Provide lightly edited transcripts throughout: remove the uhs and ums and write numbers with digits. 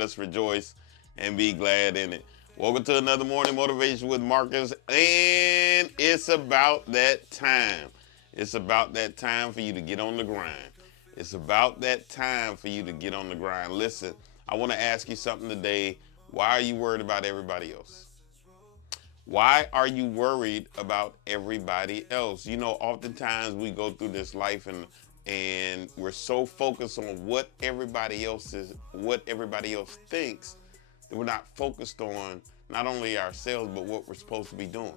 let us rejoice and be glad in it. Welcome to another morning motivation with Marcus, and it's about that time. It's about that time for you to get on the grind. It's about that time for you to get on the grind. Listen, I want to ask you something today. Why are you worried about everybody else? Why are you worried about everybody else? You know, oftentimes we go through this life and we're so focused on what everybody else thinks, that we're not focused on not only ourselves but what we're supposed to be doing.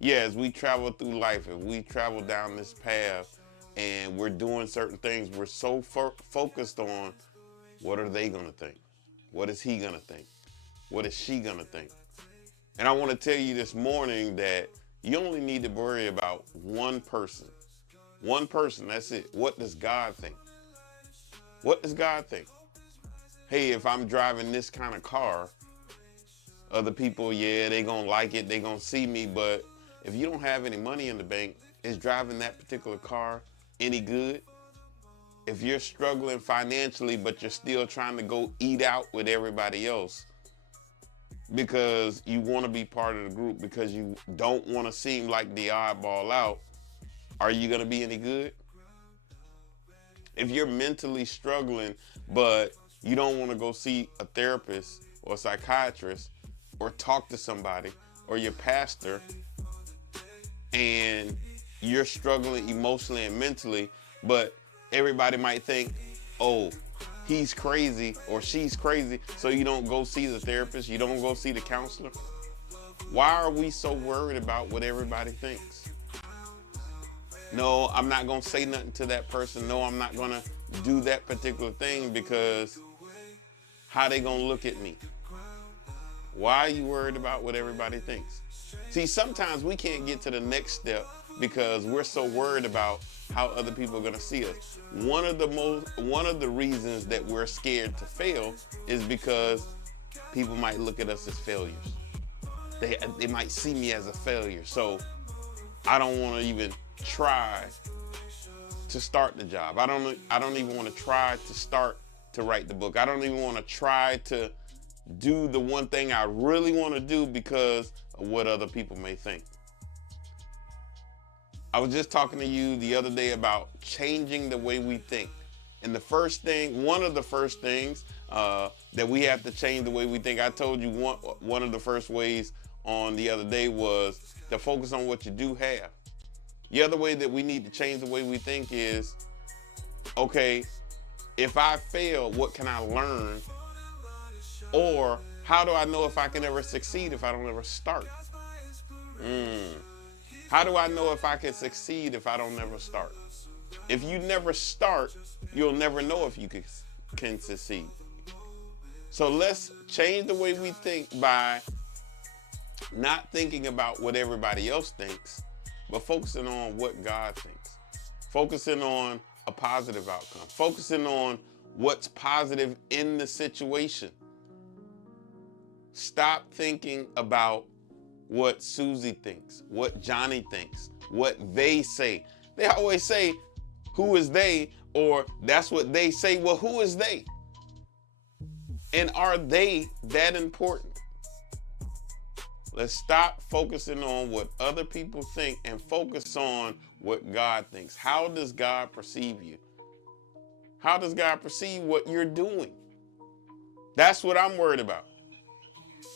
Yeah, as we travel through life, if we travel down this path and we're doing certain things, we're so focused on what are they gonna think? What is he gonna think? What is she gonna think? And I want to tell you this morning that you only need to worry about one person. One person, that's it. What does God think? What does God think? Hey, if I'm driving this kind of car, other people, yeah, they gonna like it, they gonna see me, but if you don't have any money in the bank, is driving that particular car any good? If you're struggling financially, but you're still trying to go eat out with everybody else, because you want to be part of the group, because you don't want to seem like the oddball out, are you going to be any good? If you're mentally struggling, but you don't want to go see a therapist or a psychiatrist or talk to somebody or your pastor, and you're struggling emotionally and mentally, but everybody might think, oh, he's crazy or she's crazy, so you don't go see the therapist, you don't go see the counselor. Why are we so worried about what everybody thinks? No, I'm not gonna say nothing to that person. No, I'm not gonna do that particular thing because how they gonna look at me? Why are you worried about what everybody thinks? See, sometimes we can't get to the next step because we're so worried about how other people are going to see us. One of the reasons that we're scared to fail is because people might look at us as failures. They might see me as a failure. So I don't want to even try to start the job. I don't even want to try to start to write the book. I don't even want to try to do the one thing I really want to do because of what other people may think. I was just talking to you the other day about changing the way we think. And one of the first things that we have to change the way we think, I told you one of the first ways on the other day was to focus on what you do have. The other way that we need to change the way we think is, okay, if I fail, what can I learn? Or how do I know if I can ever succeed if I don't ever start? How do I know if I can succeed if I don't ever start? If you never start, you'll never know if you can succeed. So let's change the way we think by not thinking about what everybody else thinks, but focusing on what God thinks. Focusing on a positive outcome. Focusing on what's positive in the situation. Stop thinking about what Susie thinks, what Johnny thinks, what they say. They always say, who is they? Or that's what they say. Well, who is they? And are they that important? Let's stop focusing on what other people think and focus on what God thinks. How does God perceive you? How does God perceive what you're doing? That's what I'm worried about.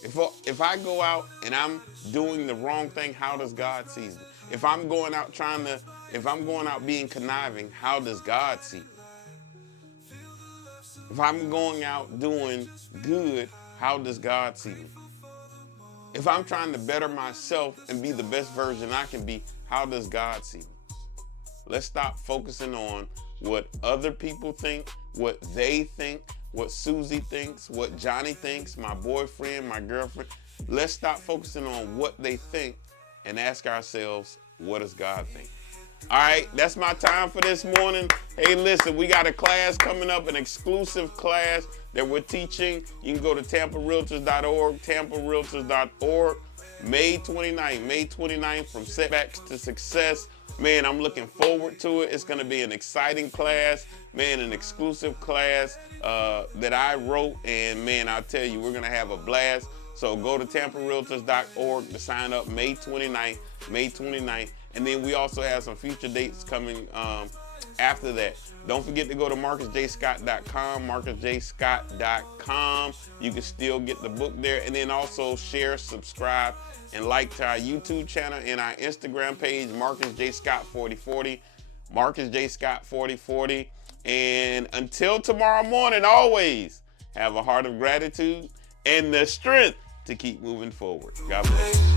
If I go out and I'm doing the wrong thing, how does God see me? If I'm going out being conniving, how does God see me? If I'm going out doing good, how does God see me? If I'm trying to better myself and be the best version I can be, how does God see me? Let's stop focusing on what other people think, what they think, what Susie thinks, what Johnny thinks, my boyfriend, my girlfriend. Let's stop focusing on what they think and ask ourselves, what does God think? All right, that's my time for this morning. Hey, listen, we got a class coming up, an exclusive class that we're teaching. You can go to tamparealtors.org, tamparealtors.org. May 29th, from setbacks to success. Man, I'm looking forward to it. It's going to be an exciting class, man, an exclusive class that I wrote. And man, I'll tell you, we're going to have a blast. So go to TampaRealtors.org to sign up May 29th, May 29th. And then we also have some future dates coming after that. Don't forget to go to MarcusJScott.com, MarcusJScott.com. You can still get the book there. And then also share, subscribe, and like to our YouTube channel and our Instagram page, Marcus J. Scott 4040, Marcus J. Scott 4040. And until tomorrow morning, always have a heart of gratitude and the strength to keep moving forward. God bless.